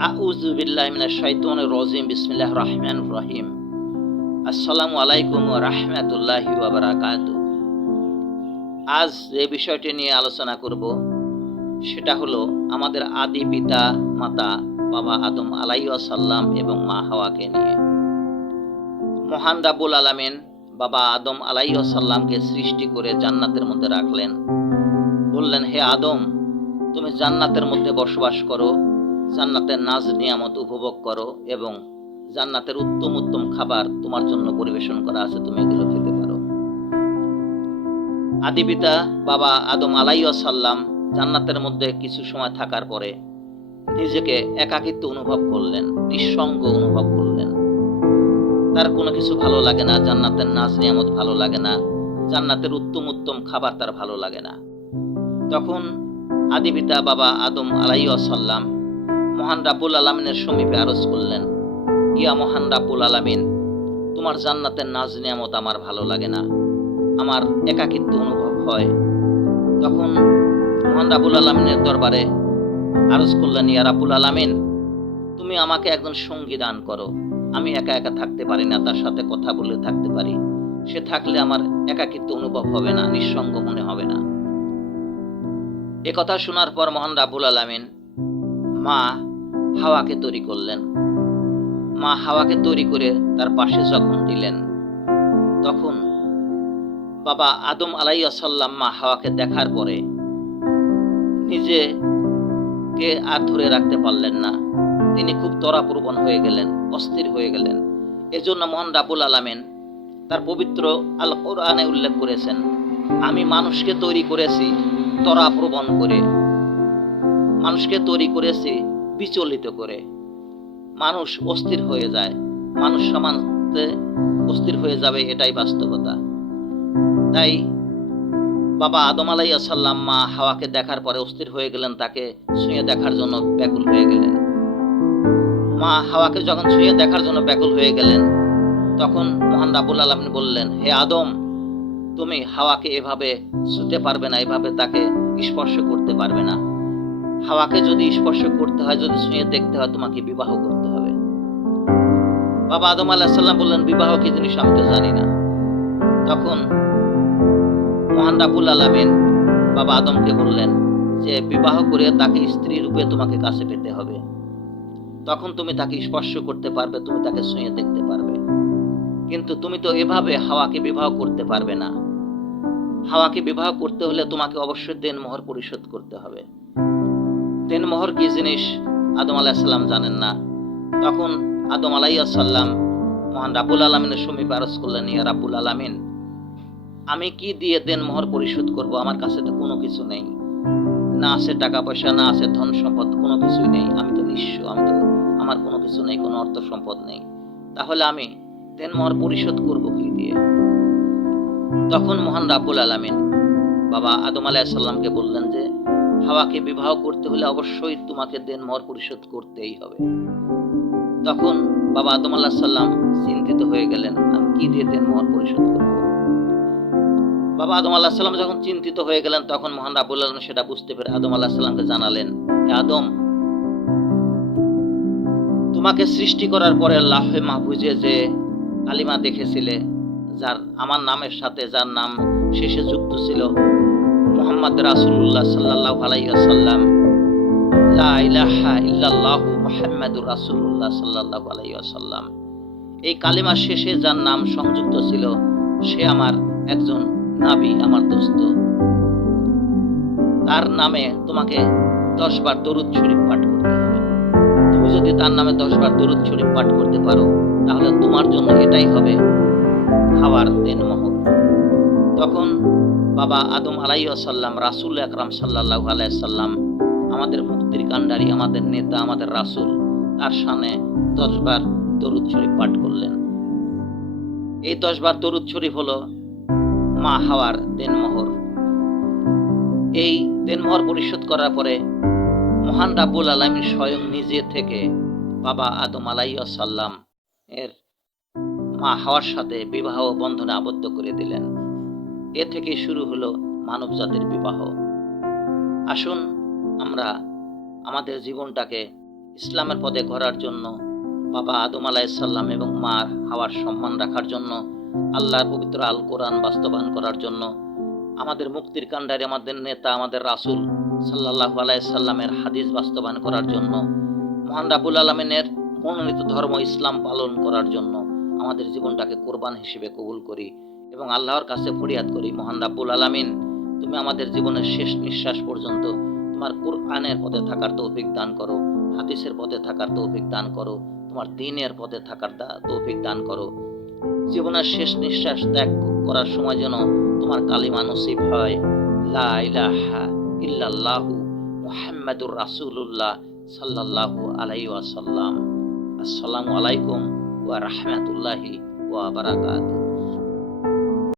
রাজিম, বিসমিল্লাহির রহমানির রহিম। আসসালামু আলাইকুম রাহমাতুল্লাহি ওয়া বারাকাতুহু আজ যে বিষয়টি নিয়ে আলোচনা করব, সেটা হলো আমাদের আদি পিতা, মাতা, বাবা আদম আলাইহিস সাল্লাম এবং মা হাওয়াকে নিয়ে। মহান রাব্বুল আলামিন বাবা আদম আলাইহিস সাল্লামকে সৃষ্টি করে জান্নাতের মধ্যে রাখলেন। বললেন, হে আদম, তুমি জান্নাতের মধ্যে বসবাস করো জান্নাতের নাজ নিয়ামত উপভোগ করো এবং জান্নাতের উত্তম উত্তম খাবার তোমার জন্য পরিবেশন করা আছে, তুমি এগুলো খেতে পারো। আদি পিতা বাবা আদম আলাইসাল্লাম জান্নাতের মধ্যে কিছু সময় থাকার পরে নিজেকে একাকিত্ব অনুভব করলেন, নিঃসঙ্গ অনুভব করলেন। তার কোনো কিছু ভালো লাগে না, জান্নাতের নাচ নিয়ামত ভালো লাগে না, জান্নাতের উত্তম উত্তম খাবার তার ভালো লাগে না। তখন আদি পিতা বাবা আদম আলাইসাল্লাম মহান রাবুল আলমিনের সমীপে আরজ করলেন, ইয়া মহান রাব্বুল আলমিন, তোমার জান্নাতের নাজ নিয়ামত আমার ভালো লাগে না। আমার একাকিত্ব অনুভব হয়। তখন মহান রাবুল আলমিনের দরবারে আরজ করলেন, ইয়া রাবুল আলমিন, তুমি আমাকে একজন সঙ্গী দান করো। আমি একা একা থাকতে পারি না, তার সাথে কথা বলে থাকতে পারি। সে থাকলে আমার একাকিত্ব অনুভব হবে না, নিঃসঙ্গ মনে হবে না। এ কথা শোনার পর মহান রাবুল আলমিন মা হাওয়াকে তৈরি করলেন। মা হাওয়াকে তৈরি করে তার পাশে যখন দিলেন। তখন বাবা আদম আলাইসাল্লাম মা হাওয়াকে দেখার পরে নিজেকে আর ধরে রাখতে পারলেন না। তিনি খুব তরাপ্রবণ হয়ে গেলেন, অস্থির হয়ে গেলেন। এজন্য মহান রাবুল আলামিন তার পবিত্র আল কোরআনে উল্লেখ করেছেন, আমি মানুষকে তৈরি করেছি তরাপ্রবণ করে। মানুষকে তৈরি করেছি বিচলিত করে। মানুষ অস্থির হয়ে যায়। মানুষ সমাজে অস্থির হয়ে যাবে এটাই বাস্তবতা। তাই বাবা আদম আলাইসাল্লাম মা হাওয়াকে দেখার পরে অস্থির হয়ে গেলেন, তাকে ছুঁয়ে দেখার জন্য ব্যাকুল হয়ে গেলেন। মা হাওয়াকে যখন ছুঁয়ে দেখার জন্য ব্যাকুল হয়ে গেলেন, তখন মহান রাবুল আলমিন বললেন, হে আদম, তুমি হাওয়াকে এভাবে ছুতে পারবে না, এভাবে তাকে স্পর্শ করতে পারবে না। হাওয়াকে যদি স্পর্শ করতে হয়, যদি ছুঁয়ে দেখতে হয়, তোমাকে বিবাহ করতে হবে। বাবা আদম আলাহ সাল্লাম বললেন, বিবাহ কি জিনিস? আমি তো জানি না। তখন মহান রাবুল আলমিন বাবা আদমকে বললেন যে, বিবাহ করে তাকে স্ত্রী রূপে তোমাকে কাছে পেতে হবে। তখন তুমি তাকে স্পর্শ করতে পারবে, তুমি তাকে ছুঁয়ে দেখতে পারবে। কিন্তু তুমি তো এভাবে হাওয়াকে বিবাহ করতে পারবে না। হাওয়াকে বিবাহ করতে হলে তোমাকে অবশ্যই দেন মোহর পরিশোধ করতে হবে। দেন মোহর কি জিনিস? আদম আলাহিসাল্লাম জানেন না। তখন আদম আলাইসাল্লাম মহান রাবুল আলমিনের সমীপে আরজ করলেন, ইয়া রাবুল আলমিন, আমি কি দিয়ে দেন মোহর পরিশোধ করব? আমার কাছে তো কোনো কিছু নেই। না আছে টাকা পয়সা, না আছে ধন সম্পদ, কোনো কিছুই নেই। আমি তো নিঃস্ব, আমি তো, আমার কোনো কিছু নেই, কোনো অর্থ সম্পদ নেই। তাহলে আমি দেন মোহর পরিশোধ করব কি দিয়ে? তখন মহান রাব্বুল আলামিন বাবা আদম আলাইসাল্লামকে বললেন যে হাওয়াকে বিবাহ করতে হলে অবশ্যই তোমাকে দেন মোহর পরিশোধ করতেই হবে। তখন বাবা আদম আল্লাহ সাল্লাম চিন্তিত হয়ে গেলেন, আমি কি দিয়ে দেন মোহর পরিশোধ করব? বাবা আদম আল্লাহ সাল্লাম যখন চিন্তিত হয়ে গেলেন, তখন মহান রাবুল আলম সেটা বুঝতে পেরে আদম আল্লাহ সাল্লামকে জানালেন আদম, তোমাকে সৃষ্টি করার পরে লাহে মাহফুজে যে কালিমা দেখেছিলে, যার আমার নামের সাথে যার নাম শেষে যুক্ত ছিল মোহাম্মদ রাসুল্লাহ সাল্লাহ আলাইসাল্লাম এই শেষে যার নাম সংযুক্ত ছিল, সে আমার একজন নাবি, আমার দোস্ত। তার নামে তোমাকে দশ বার দরুদ শরীফ পাঠ করতে হবে। তুমি যদি তার নামে দশ বার দরুদ শরীফ পাঠ করতে পারো, তাহলে তোমার জন্য এটাই হবে খাবার দেন মোহর তখন বাবা আদম আলাইসাল্লাম রাসুল আকরাম সাল্লাহ আলাইসাল্লাম আমাদের মুক্তির কাণ্ডারি, আমাদের নেতা, আমাদের রাসুল তার সামনে দশবার দরুদ শরীফ পাঠ করলেন। এই দশবার দরুদ শরীফ হলো মা হাওয়ার দেনমোহর। এই দেনমোহর পরিশোধ করার পরে মহান রাব্বুল আলমী স্বয়ং নিজে থেকে বাবা আদম আলাইসাল্লাম এর মা হাওয়ার সাথে বিবাহ বন্ধনে আবদ্ধ করে দিলেন। এ থেকে শুরু হলো মানব জাতির বিবাহ। আসুন আমরা আমাদের জীবনটাকে ইসলামের পদে ঘোরার জন্য, বাবা আদম আলাইসাল্লাম এবং মার হাওয়ার সম্মান রাখার জন্য, আল্লাহর পবিত্র আল কোরআন বাস্তবায়ন করার জন্য, আমাদের মুক্তির কাণ্ডারে, আমাদের নেতা, আমাদের রাসূল সাল্লাহ আলাইসাল্লামের হাদিস বাস্তবায়ন করার জন্য, মহান রাবুল আলমিনের মনোনীত ধর্ম ইসলাম পালন করার জন্য আমাদের জীবনটাকে কোরবান হিসেবে কবুল করি। এবং আল্লাহর কাছে ফরিয়াদ করি, মহান রাব্বুল আলামিন। তুমি আমাদের জীবনের শেষ নিঃশ্বাস পর্যন্ত তোমার কোরআনের পথে থাকার তৌফিক দান করো, হাদিসের পথে থাকার তৌফিক দান করো, তোমার দিনের পথে থাকার তৌফিক দান করো। জীবনের শেষ নিঃশ্বাস ত্যাগ করার সময় যেন তোমার কালিমা নসিব হয়, লা ইলাহা ইল্লাল্লাহু মুহাম্মাদুর রাসূলুল্লাহ সাল্লাল্লাহু আলাইহি ওয়াসাল্লাম। আসসালামু আলাইকুম ওয়া রাহমাতুল্লাহি ওয়া বারাকাতুহু।